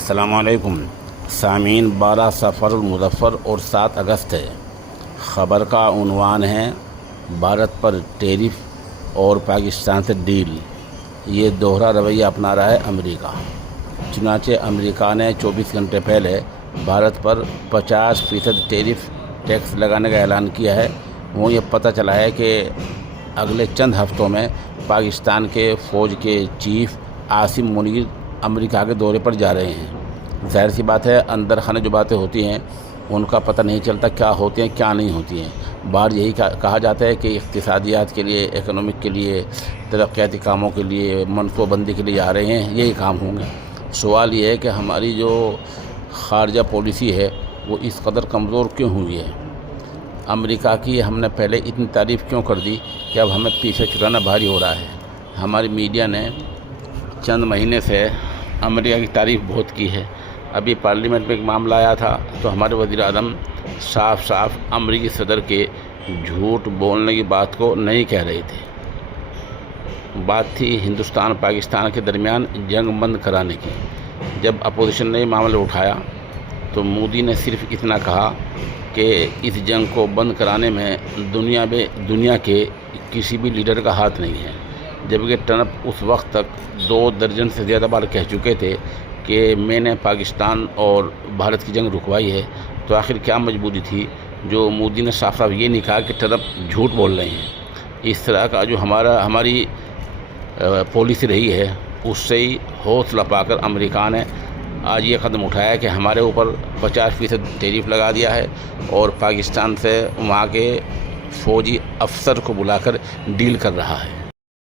السلام علیکم سامعین، 12 سفر المظفر اور 7 اگست ہے۔ خبر کا عنوان ہے بھارت پر ٹیرف اور پاکستان سے ڈیل۔ یہ دوہرا رویہ اپنا رہا ہے امریکہ۔ چنانچہ امریکہ نے 24 گھنٹے پہلے بھارت پر 50% ٹیکس لگانے کا اعلان کیا ہے۔ وہ یہ پتہ چلا ہے کہ اگلے چند ہفتوں میں پاکستان کے فوج کے چیف عاصم منیر امریکہ کے دورے پر جا رہے ہیں۔ ظاہر سی بات ہے، اندر خانے جو باتیں ہوتی ہیں ان کا پتہ نہیں چلتا کیا ہوتی ہیں کیا نہیں ہوتی ہیں۔ باہر یہی کہا جاتا ہے کہ اقتصادیات کے لیے، اکنامک کے لیے، ترقیاتی کاموں کے لیے، منصوبہ بندی کے لیے جا رہے ہیں، یہی کام ہوں گے۔ سوال یہ ہے کہ ہماری جو خارجہ پالیسی ہے وہ اس قدر کمزور کیوں ہوئی ہے؟ امریکہ کی ہم نے پہلے اتنی تعریف کیوں کر دی کہ اب ہمیں پیچھے چھڑانا بھاری ہو رہا ہے؟ ہماری میڈیا نے چند مہینے سے امریکہ کی تعریف بہت کی ہے۔ ابھی پارلیمنٹ میں ایک معاملہ آیا تھا تو ہمارے وزیر اعظم صاف امریکی صدر کے جھوٹ بولنے کی بات کو نہیں کہہ رہے تھے۔ بات تھی ہندوستان پاکستان کے درمیان جنگ بند کرانے کی۔ جب اپوزیشن نے یہ معاملہ اٹھایا تو مودی نے صرف اتنا کہا کہ اس جنگ کو بند کرانے میں دنیا کے کسی بھی لیڈر کا ہاتھ نہیں ہے، جبکہ ٹرمپ اس وقت تک 2 درجن سے زیادہ بار کہہ چکے تھے کہ میں نے پاکستان اور بھارت کی جنگ رکوائی ہے۔ تو آخر کیا مجبوری تھی جو مودی نے صاف یہ نہیں کہا کہ ٹرمپ جھوٹ بول رہے ہیں؟ اس طرح کا جو ہماری پالیسی رہی ہے اس سے ہی حوصلہ پا کر امریکہ نے آج یہ قدم اٹھایا کہ ہمارے اوپر 50% ٹیرف لگا دیا ہے اور پاکستان سے وہاں کے فوجی افسر کو بلا کر ڈیل کر رہا ہے۔